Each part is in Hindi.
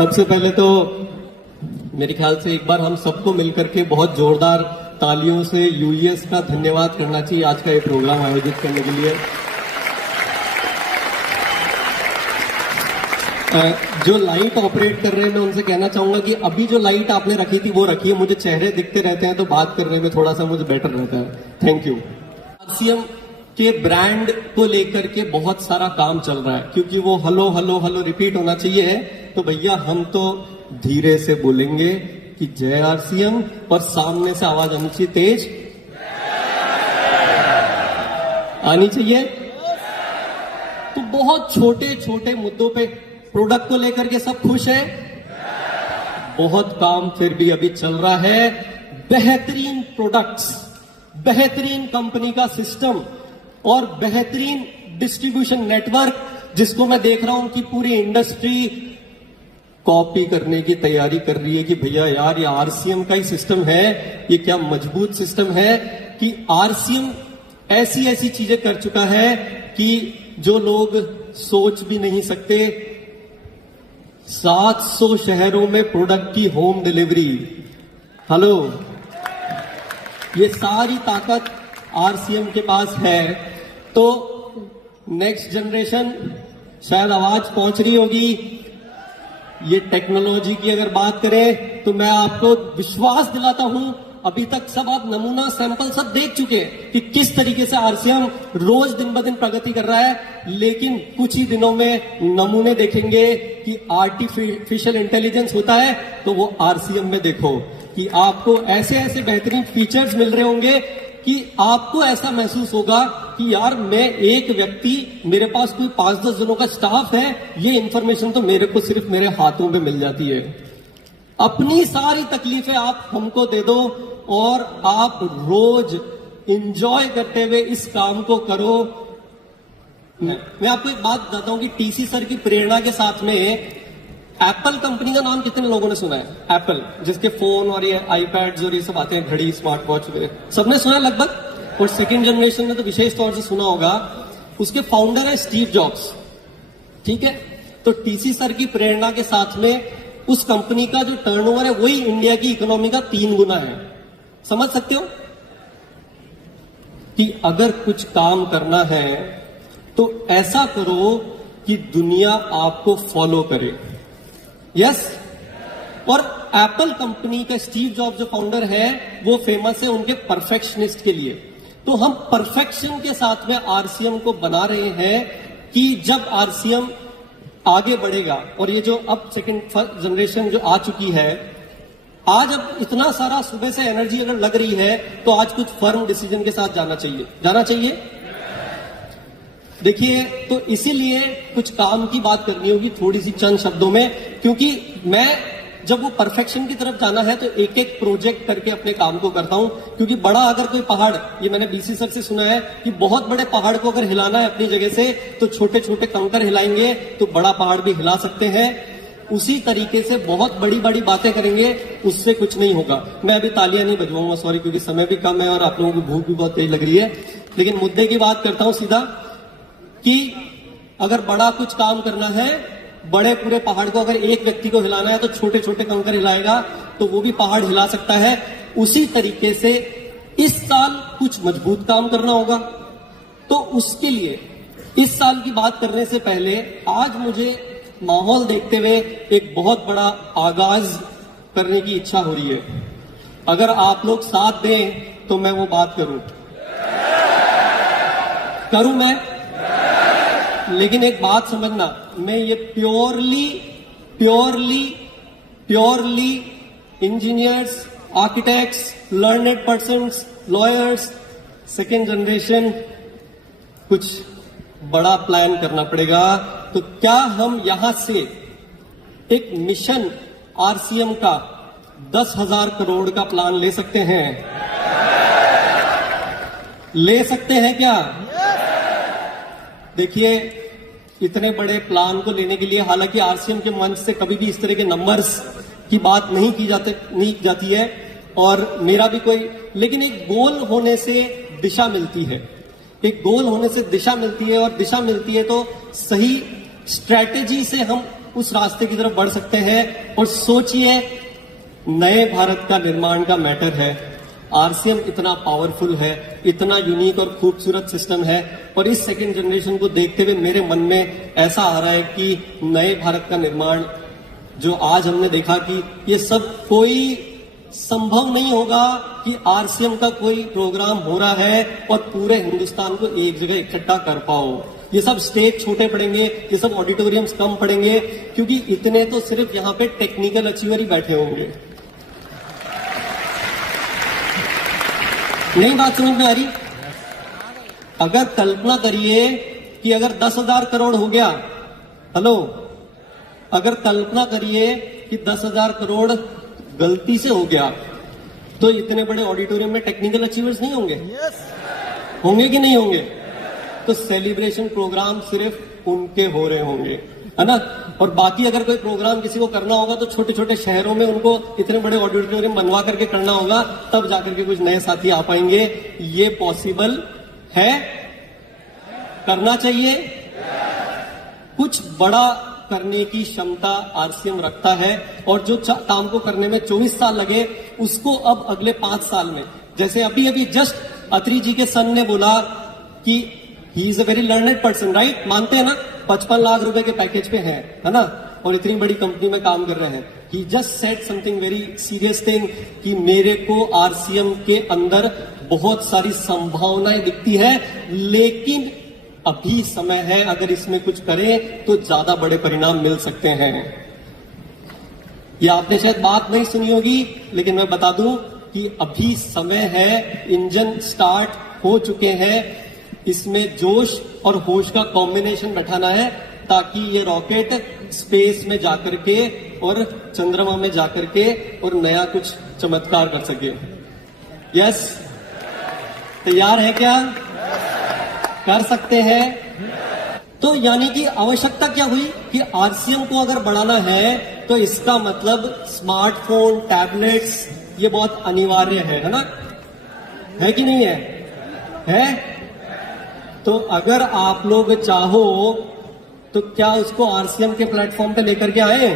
सबसे पहले तो मेरे ख्याल से एक बार हम सबको मिलकर के बहुत जोरदार तालियों से यूएस का धन्यवाद करना चाहिए आज का ये प्रोग्राम आयोजित करने के लिए। जो लाइट ऑपरेट कर रहे हैं मैं उनसे कहना चाहूंगा कि अभी जो लाइट आपने रखी थी वो रखिए, मुझे चेहरे दिखते रहते हैं तो बात करने में थोड़ा सा मुझे बेटर रहता है। Thank you. आरसीएम के ब्रांड को लेकर के बहुत सारा काम चल रहा है, क्योंकि वो हलो हलो हलो रिपीट होना चाहिए। तो भैया हम तो धीरे से बोलेंगे कि जय आरसीएम, और सामने से आवाज आनी चाहिए तेज आनी चाहिए। तो बहुत छोटे छोटे मुद्दों पे प्रोडक्ट को लेकर के सब खुश है, बहुत काम फिर भी अभी चल रहा है। बेहतरीन प्रोडक्ट्स, बेहतरीन कंपनी का सिस्टम और बेहतरीन डिस्ट्रीब्यूशन नेटवर्क, जिसको मैं देख रहा हूं कि पूरी इंडस्ट्री कॉपी करने की तैयारी कर रही है कि भैया यार ये आरसीएम का ही सिस्टम है, ये क्या मजबूत सिस्टम है कि आरसीएम ऐसी ऐसी चीजें कर चुका है कि जो लोग सोच भी नहीं सकते। 700 शहरों में प्रोडक्ट की होम डिलीवरी। हेलो, ये सारी ताकत आरसीएम के पास है। तो नेक्स्ट जनरेशन, शायद आवाज पहुंच रही होगी। ये टेक्नोलॉजी की अगर बात करें तो मैं आपको विश्वास दिलाता हूं, अभी तक सब आप नमूना सैंपल सब देख चुके हैं कि किस तरीके से आरसीएम रोज दिन ब दिन प्रगति कर रहा है। लेकिन कुछ ही दिनों में नमूने देखेंगे कि आर्टिफिशियल इंटेलिजेंस होता है, तो वो आरसीएम में देखो कि आपको ऐसे ऐसे बेहतरीन फीचर्स मिल रहे होंगे कि आपको ऐसा महसूस होगा कि यार मैं एक व्यक्ति, मेरे पास कोई 5-10 जनों का स्टाफ है, ये इंफॉर्मेशन तो मेरे को सिर्फ मेरे हाथों में मिल जाती है। अपनी सारी तकलीफें आप हमको दे दो और आप रोज इंजॉय करते हुए इस काम को करो। मैं आपको एक बात बताता हूं कि टीसी सर की प्रेरणा के साथ में एप्पल कंपनी का नाम कितने लोगों ने सुना है? एप्पल, जिसके फोन और ये आईपैड्स और ये सब आते हैं, घड़ी, स्मार्ट वॉच, सबने सुना है लगभग। और सेकंड जनरेशन ने तो विशेष तौर से सुना होगा। उसके फाउंडर है स्टीव जॉब्स, ठीक है। तो टीसी सर की प्रेरणा के साथ में उस कंपनी का जो टर्नओवर है वही इंडिया की इकोनॉमी का 3 गुना है। समझ सकते हो कि अगर कुछ काम करना है तो ऐसा करो कि दुनिया आपको फॉलो करे। यस। और एप्पल कंपनी का स्टीव जॉब्स जो फाउंडर है वो फेमस है उनके परफेक्शनिस्ट के लिए। तो हम परफेक्शन के साथ में आरसीएम को बना रहे हैं कि जब आरसीएम आगे बढ़ेगा, और ये जो अब सेकंड जनरेशन जो आ चुकी है, आज अब इतना सारा सुबह से एनर्जी अगर लग रही है तो आज कुछ फर्म डिसीजन के साथ जाना चाहिए। देखिए, तो इसीलिए कुछ काम की बात करनी होगी थोड़ी सी चंद शब्दों में, क्योंकि मैं जब वो परफेक्शन की तरफ जाना है तो एक एक प्रोजेक्ट करके अपने काम को करता हूं। क्योंकि बड़ा अगर कोई पहाड़, ये मैंने बीसी सर से सुना है कि बहुत बड़े पहाड़ को अगर हिलाना है अपनी जगह से तो छोटे छोटे कंकर हिलाएंगे तो बड़ा पहाड़ भी हिला सकते हैं। उसी तरीके से बहुत बड़ी बड़ी बातें करेंगे, उससे कुछ नहीं होगा। मैं अभी तालियां नहीं बजवाऊंगा, सॉरी, क्योंकि समय भी कम है और आप लोगों की भूख भी बहुत तेज लग रही है। लेकिन मुद्दे की बात करता हूं सीधा कि अगर बड़ा कुछ काम करना है, बड़े पूरे पहाड़ को अगर एक व्यक्ति को हिलाना है तो छोटे छोटे कंकर हिलाएगा तो वो भी पहाड़ हिला सकता है। उसी तरीके से इस साल कुछ मजबूत काम करना होगा। तो उसके लिए इस साल की बात करने से पहले आज मुझे माहौल देखते हुए एक बहुत बड़ा आगाज करने की इच्छा हो रही है। अगर आप लोग साथ दें तो मैं वो बात करूं मैं। लेकिन एक बात समझना, मैं ये purely engineers, architects, learned persons, lawyers, second generation, कुछ बड़ा प्लान करना पड़ेगा। तो क्या हम यहां से एक मिशन आरसीएम का 10,000 करोड़ का प्लान ले सकते हैं? ले सकते हैं क्या? देखिए, इतने बड़े प्लान को लेने के लिए, हालांकि आरसीएम के मंच से कभी भी इस तरह के नंबर्स की बात नहीं की जाती है, और मेरा भी कोई, लेकिन एक गोल होने से दिशा मिलती है। एक गोल होने से दिशा मिलती है, और दिशा मिलती है तो सही स्ट्रैटेजी से हम उस रास्ते की तरफ बढ़ सकते हैं। और सोचिए, नए भारत का निर्माण का मैटर है, आरसीएम इतना पावरफुल है, इतना यूनिक और खूबसूरत सिस्टम है, और इस सेकेंड जनरेशन को देखते हुए मेरे मन में ऐसा आ रहा है कि नए भारत का निर्माण जो आज हमने देखा कि ये सब कोई संभव नहीं होगा कि आरसीएम का कोई प्रोग्राम हो रहा है और पूरे हिंदुस्तान को एक जगह इकट्ठा कर पाओ। ये सब स्टेज छोटे पड़ेंगे, ये सब ऑडिटोरियम्स कम पड़ेंगे, क्योंकि इतने तो सिर्फ यहाँ पे टेक्निकल अचीवर ही बैठे होंगे। नहीं बात समझ में आ रही? अगर कल्पना करिए कि अगर 10,000 करोड़ हो गया, हेलो, अगर कल्पना करिए कि 10,000 करोड़ गलती से हो गया, तो इतने बड़े ऑडिटोरियम में टेक्निकल अचीवर्स नहीं होंगे? होंगे कि नहीं होंगे? तो सेलिब्रेशन प्रोग्राम सिर्फ उनके हो रहे होंगे, है ना? और बाकी अगर कोई प्रोग्राम किसी को करना होगा तो छोटे छोटे शहरों में उनको इतने बड़े ऑडिटोरियम बनवा करके करना होगा, तब जाकर के कुछ नए साथी आ पाएंगे। ये पॉसिबल है, करना चाहिए। कुछ बड़ा करने की क्षमता आरसीएम रखता है, और जो काम को करने में 24 साल लगे, उसको अब अगले 5 साल में, जैसे अभी अभी जस्ट अत्री जी के सन ने बोला कि he is a very learned person, right? मानते हैं ना? 55 लाख रुपए के पैकेज पे है ना? और इतनी बड़ी कंपनी में काम कर रहे हैं। He just said something very serious thing कि मेरे को आरसीएम के अंदर बहुत सारी संभावनाएं दिखती है, लेकिन अभी समय है, अगर इसमें कुछ करें तो ज्यादा बड़े परिणाम मिल सकते हैं। ये आपने शायद बात नहीं सुनी होगी, लेकिन मैं बता दूं कि अभी समय है, इंजन स्टार्ट हो चुके हैं, इसमें जोश और होश का कॉम्बिनेशन बैठाना है, ताकि ये रॉकेट स्पेस में जाकर के और चंद्रमा में जाकर के और नया कुछ चमत्कार कर सके। यस, तैयार है क्या? कर सकते हैं। तो यानी कि आवश्यकता क्या हुई कि आरसीएम को अगर बढ़ाना है तो इसका मतलब स्मार्टफोन, टैबलेट्स, ये बहुत अनिवार्य है ना? है कि नहीं है? है? तो अगर आप लोग चाहो तो क्या उसको आरसीएम के प्लेटफॉर्म पे लेकर के आए?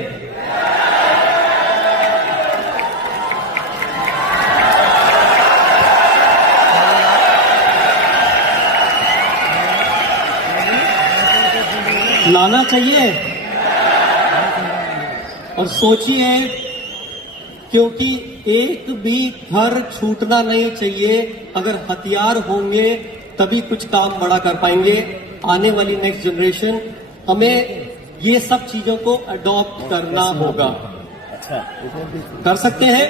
लाना चाहिए। और सोचिए, क्योंकि एक भी घर छूटना नहीं चाहिए। अगर हथियार होंगे तभी कुछ काम बड़ा कर पाएंगे। आने वाली नेक्स्ट जनरेशन, हमें ये सब चीजों को अडॉप्ट करना होगा। कर सकते हैं।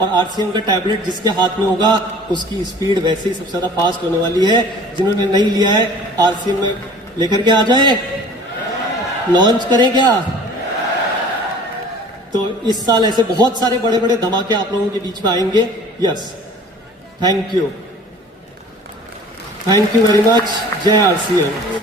और आरसीएम का टैबलेट जिसके हाथ में होगा उसकी स्पीड वैसे ही सबसे ज्यादा फास्ट होने वाली है। जिन्होंने नहीं लिया है, आरसीएम में लेकर के आ जाए, लॉन्च करें क्या? तो इस साल ऐसे बहुत सारे बड़े बड़े धमाके आप लोगों के बीच में आएंगे। Yes, thank you very much. जय आरसीएम।